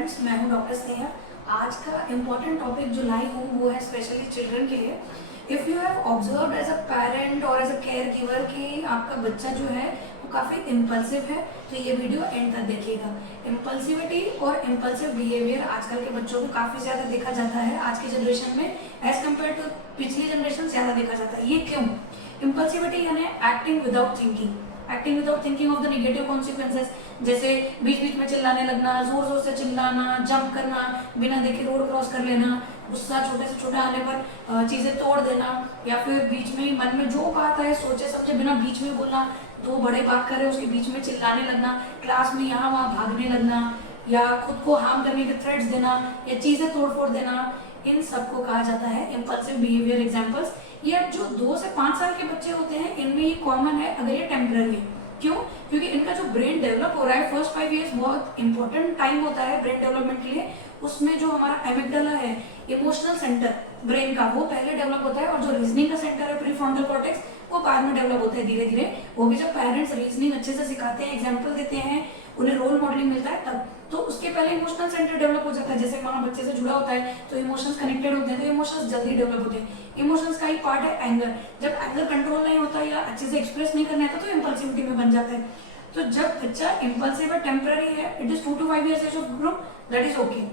Friends, मैं हूं doctor Sneha. आज का इम्पॉर्टेंट टॉपिक जो लाई हूँ वो है स्पेशली चिल्ड्रन के लिए। If you have observe as a parent और एज अ केयर गिवर कि आपका बच्चा जो है वो काफ़ी इम्पल्सिव है, तो ये वीडियो एंड तक देखिएगा। इम्पल्सिविटी और इम्पल्सिव बिहेवियर आजकल के बच्चों को काफ़ी ज़्यादा देखा जाता है आज की जनरेशन में, एज कम्पेयर टू पिछली जनरेशन ज़्यादा देखा जाता है। ये क्यों? इम्पल्सिविटी यानी acting without thinking of the negative consequences, जैसे बीच बीच में चिल्लाने लगना, जोर जोर से चिल्लाना, जंप करना, बिना देखे रोड क्रॉस कर लेना, गुस्सा छोटे से छोटा आने पर चीज़ें तोड़ देना, या फिर बीच में ही मन में जो बात है सोचे समझे बिना बीच में बोलना, दो बड़े बात कर रहे हैं उसके बीच में चिल्लाने लगना, क्लास में यहाँ वहाँ भागने लगना, या खुद को हार्म करने के थ्रेट्स देना, या चीज़ें तोड़ फोड़ देना, इन सबको कहा जाता है इम्पल्सिव बिहेवियर एग्जाम्पल्स। ये अब जो 2 से 5 साल के बच्चे होते हैं इनमें ये कॉमन है अगर ये टेम्पररी है। क्यों? क्योंकि इनका जो ब्रेन डेवलप हो रहा है, फर्स्ट 5 इयर्स बहुत इंपॉर्टेंट टाइम होता है ब्रेन डेवलपमेंट के लिए। उसमें जो हमारा एमिगडाला है, इमोशनल सेंटर ब्रेन का, वो पहले डेवलप होता है, और जो रीजनिंग का सेंटर है प्रीफ्रंटल कॉर्टेक्स, वो बाद में डेवलप होता है धीरे धीरे। वो भी जब पेरेंट्स रीजनिंग अच्छे से सिखाते हैं, एग्जाम्पल देते हैं, उन्हें रोल मॉडलिंग मिलता है तब, तो उसके पहले इमोशनल सेंटर डेवलप हो जाता है। जैसे माँ बच्चे से जुड़ा होता है तो इमोशंस कनेक्टेड होते हैं, तो इमोशंस जल्दी डेवलप होते हैं। इमोशंस का ही पार्ट है एंगर। जब एंगर कंट्रोल नहीं होता या अच्छे से एक्सप्रेस नहीं करना आता तो इम्पल्सिविटी में बन जाता है। तो जब बच्चा इम्पल्सिव है, टेम्पररी है, it is 2 to 5 years age of group, that is okay.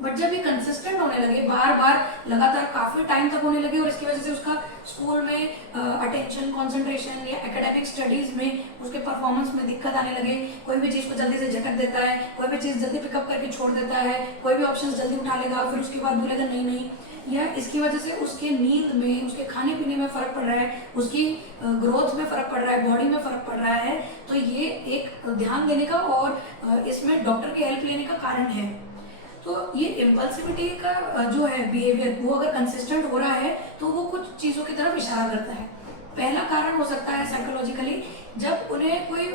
But जब ये कंसिस्टेंट होने लगे, बार बार लगातार काफी टाइम तक होने लगे, और इसकी वजह से उसका स्कूल में अटेंशन, कंसंट्रेशन या एकेडमिक स्टडीज में उसके परफॉर्मेंस में दिक्कत आने लगे, कोई भी चीज को जल्दी से झटक देता है, कोई भी चीज जल्दी पिकअप करके छोड़ देता है, कोई भी ऑप्शन जल्दी उठा लेगा, फिर उसके बाद बोलेगा नहीं नहीं, या इसकी वजह से उसके नींद में, उसके खाने पीने में फर्क पड़ रहा है, उसकी ग्रोथ में फर्क पड़ रहा है, बॉडी में फर्क पड़ रहा है, तो ये एक ध्यान देने का और इसमें डॉक्टर की हेल्प लेने का कारण है। तो ये इम्पल्सिविटी का जो है बिहेवियर, वो अगर कंसिस्टेंट हो रहा है तो वो कुछ चीज़ों की तरफ इशारा करता है। पहला कारण हो सकता है साइकोलॉजिकली, जब उन्हें कोई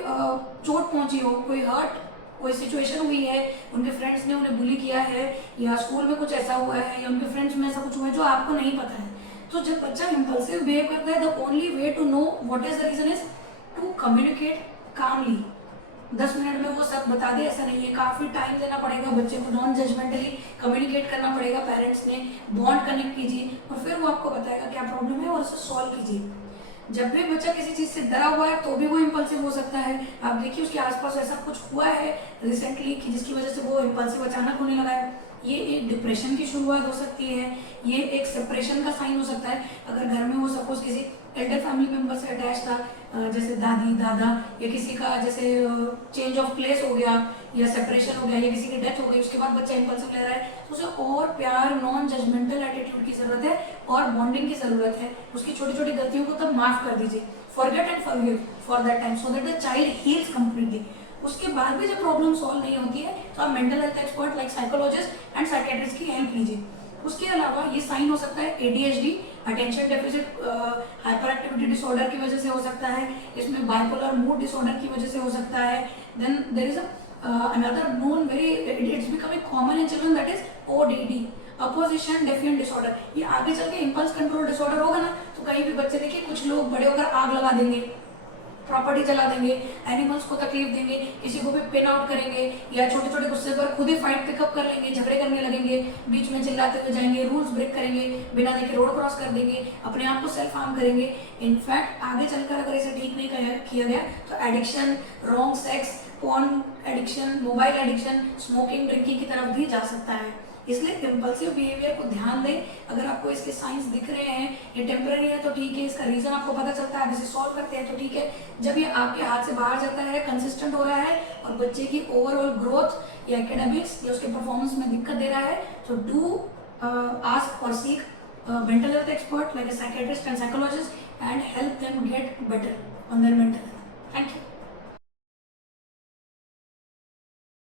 चोट पहुंची हो, कोई हर्ट, कोई सिचुएशन हुई है, उनके फ्रेंड्स ने उन्हें बुली किया है, या स्कूल में कुछ ऐसा हुआ है, या उनके फ्रेंड्स में ऐसा कुछ हुआ है जो आपको नहीं पता है। तो जब बच्चा इम्पल्सिव बिहेव करता है, the only way to know what is the reason is to communicate calmly. 10 minute में वो सब बता दे ऐसा नहीं है, काफी टाइम देना पड़ेगा बच्चे को, नॉन जजमेंटली कम्युनिकेट करना पड़ेगा, पेरेंट्स ने बॉन्ड कनेक्ट कीजिए, और फिर वो आपको बताएगा क्या प्रॉब्लम है और उसे सॉल्व कीजिए। जब भी बच्चा किसी चीज से डरा हुआ है तो भी वो इम्पल्सिव हो सकता है। आप देखिए उसके आसपास ऐसा कुछ हुआ है रिसेंटली कि जिसकी वजह से वो इम्पल्सिव अचानक होने लगा है। ये एक डिप्रेशन की शुरुआत हो सकती है, ये एक सेपरेशन का साइन हो सकता है। अगर घर में वो सपोज किसी एल्डर फैमिली मेंबर से अटैच था, जैसे दादी दादा, या किसी का जैसे चेंज ऑफ प्लेस हो गया, या सेपरेशन हो गया, या किसी की डेथ हो गई, उसके बाद बच्चा इम्पल्सिव ले रहा है, तो उसे और प्यार, नॉन जजमेंटल एटीट्यूड की जरूरत है, और बॉन्डिंग की जरूरत है। उसकी छोटी छोटी गलतियों को तब माफ कर दीजिए, forget and forgive for that time, so that the child heels completely. उसके बाद भी जब प्रॉब्लम सॉल्व नहीं होती है तो आप mental health expert like psychologist and psychiatrist की हेल्प लीजिए। उसके अलावा ये साइन हो सकता है ADHD, attention deficit hyper activity disorder की वजह से हो सकता है, इसमें बाइपोलर मूड डिसऑर्डर की वजह से हो सकता है। Then there is another known very, it's becoming common in children, that is ODD, opposition defiant disorder. ये आगे चल के इंपल्स कंट्रोल डिसऑर्डर होगा ना, तो कहीं भी बच्चे देखिए, कुछ लोग बड़े होकर आग लगा देंगे, प्रॉपर्टी जला देंगे, एनिमल्स को तकलीफ देंगे, किसी को भी पिन आउट करेंगे, या छोटे छोटे गुस्से पर खुद ही फाइट पिकअप कर लेंगे, झगड़े करने लगेंगे, बीच में चिल्लाते हुए जाएंगे, रूल्स ब्रेक करेंगे, बिना देखे रोड क्रॉस कर देंगे, अपने आप को सेल्फ हार्म करेंगे। इनफैक्ट आगे चलकर अगर इसे ठीक नहीं किया गया तो addiction, wrong sex, porn addiction, mobile addiction, smoking, drinking की तरफ भी जा सकता है। इसलिए इम्पल्सिव बिहेवियर को ध्यान दें। अगर आपको इसके साइंस दिख रहे हैं, ये टेम्पररी है तो ठीक है, इसका रीजन आपको पता चलता है, आप इसे सॉल्व करते हैं तो ठीक है। जब ये आपके हाथ से बाहर जाता है, कंसिस्टेंट हो रहा है, और बच्चे की ओवरऑल ग्रोथ या एकेडमिक्स या उसके परफॉर्मेंस में दिक्कत दे रहा है, तो डू आस्क और seek mental health expert like a psychiatrist and psychologist and help them get better on their mental health. Thank you.